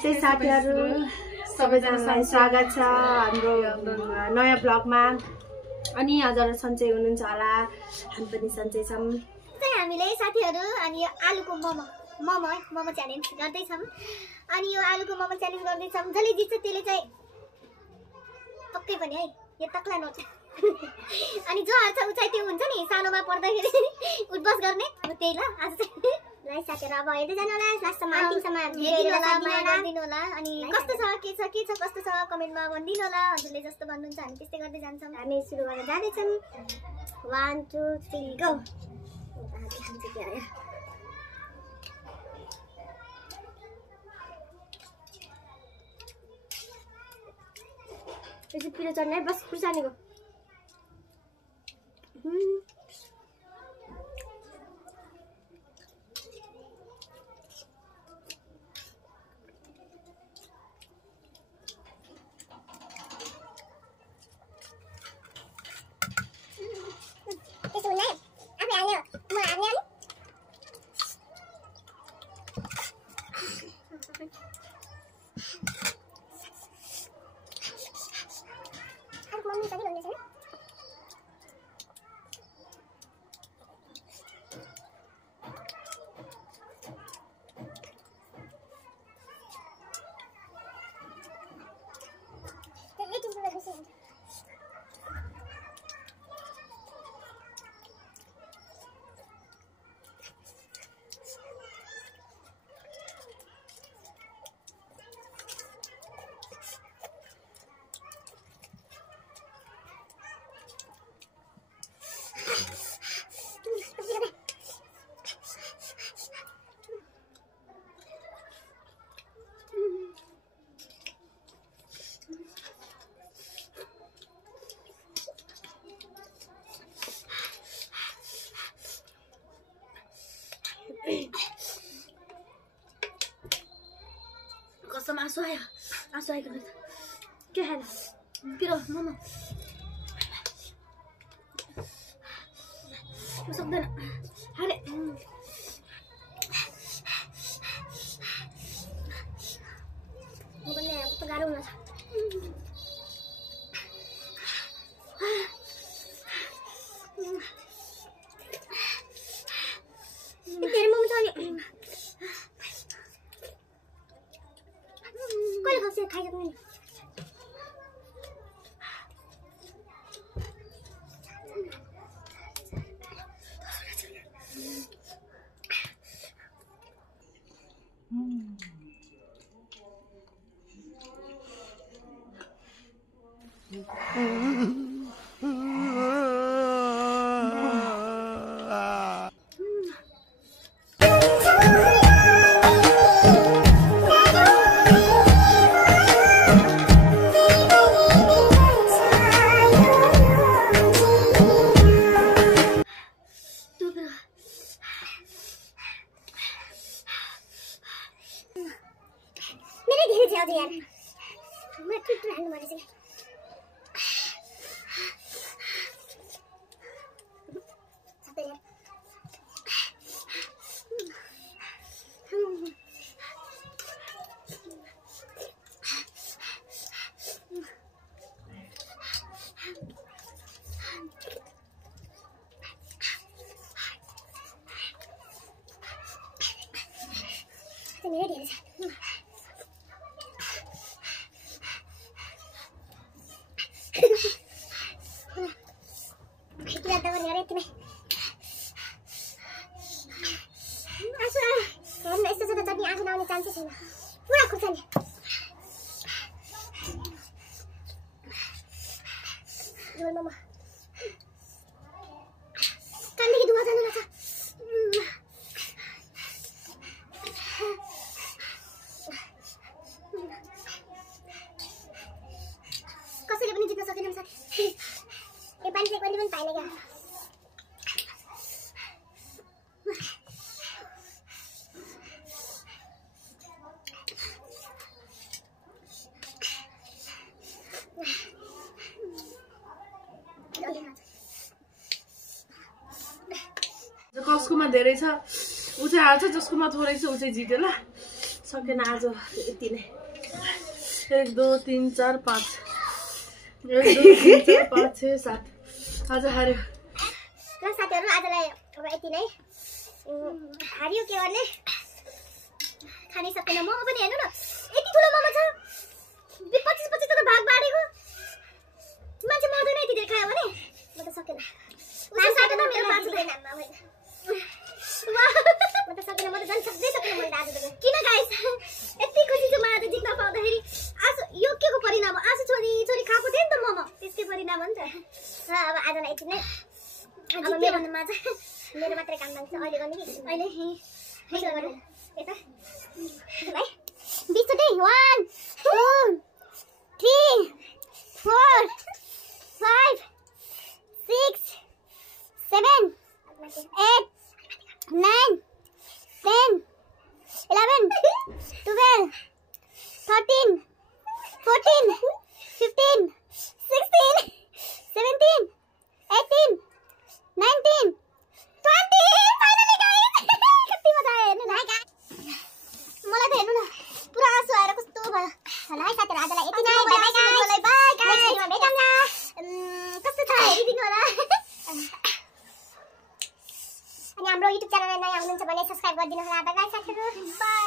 नमस्ते साथीहरु, सबैजनालाई स्वागत छ हाम्रो नयाँ ब्लगमा। अनि हजुरहरु सन्चै हुनुहुन्छ होला, हामी पनि सन्चै छौं। हामीले साथीहरु अनि यो आलुको मोमो च्यालेन्ज गर्दै छौं। अनि यो आलुको मोमो च्यालेन्ज गर्दै छौं। जसले जित्छ त्यसले चाहिँ पक्कै पनि है यो तक्ला नोट। अनि जो हार्छ उ चाहिँ त्यो हुन्छ नि सानोमा पढ्दाखेरि उठबस गर्ने अब त्यही ल। आज चाहिँ लाइ साथीहरु अब हेर्दै जानु होला, लास्टसम्म अन्तिमसम्म हेरिदिनु होला। अनि कस्तो छ के छ कस्तो छ कमेन्टमा भनिदिनु होला। हजुरले जस्तो भन्नुहुन्छ हामी त्यस्तै गर्दै जान्छौं। हामी सुरु गर्न जाँदै छौं। 1 2 3 go. Kasi pila dyan na, bas kursanin ko. कसम आँसु आयो के खाएर पिरो मोमो सक्दैन अरे गाह्रो हुन छ। कहिले खप्छ खाइसक्नु नि। Ini dia. Kita ada warna itu nih. Asal, karena itu sudah tadi aku nak cantik sih. Pura aku cantik. Jual mama. Cantik itu macam mana? कसैले पनि जित्न सकेन साथी। यो पानी चाहिँ कहिले पनि पाइने क्या। कसकोमा धेरै छ उ चाहिँ हाल्छ, जसकोमा थोरै छ उ चाहिँ जित्यो ल। सकेन आज यति नै 1 2 3 4 5 1 2 3 4 5 6 7 आज हार्यो ल साथीहरु आजलाई अब यति नै हार्यो के गर्ने खानै सकेन मोमो पनि हेर्नु न यति ठुलो मोमो छ 25 त भाग बाडेको मान्छे मर्दैन यति धेरै खायो भने म त सकेन नाम साथी त मेरो पाछु छैन नाममा म त सकेन म त झन् सक्दै सकेन मैले आज त किन गाइस यति खुसी छु म आज जित्न पाउँदाखेरि आज यो के को परिणाम हो आज छोरी खाएको थिए नि त मोमो त्यसकै परिणाम हो नि त अब आजलाई यति नै अब मेरो भन्नुमा चाहिँ मेरो मात्रै काम लाग्छ अहिले गर्ने कि अहिले हेलो गर्नु यता भाइ 20 चोटि 1 2 3 4 5 6 7 8 9 10 11 12 13 14 15 16 17 18 19 20 फाइनली गाइस कति मजा आयो हेर्नु न मलाई त हेर्नु न पुरा आँसु आएर कस्तो भयो ल है साथीहरु आजलाई यति नै बाइ बाइ गाइस भेटौँ न कस्तो छ हेरिदिनु होला अनि हाम्रो युट्युब च्यानललाई नयाँ हुनुहुन्छ भने सब्स्क्राइब गरिदिनु होला बाइ बाइ साथीहरु बाइ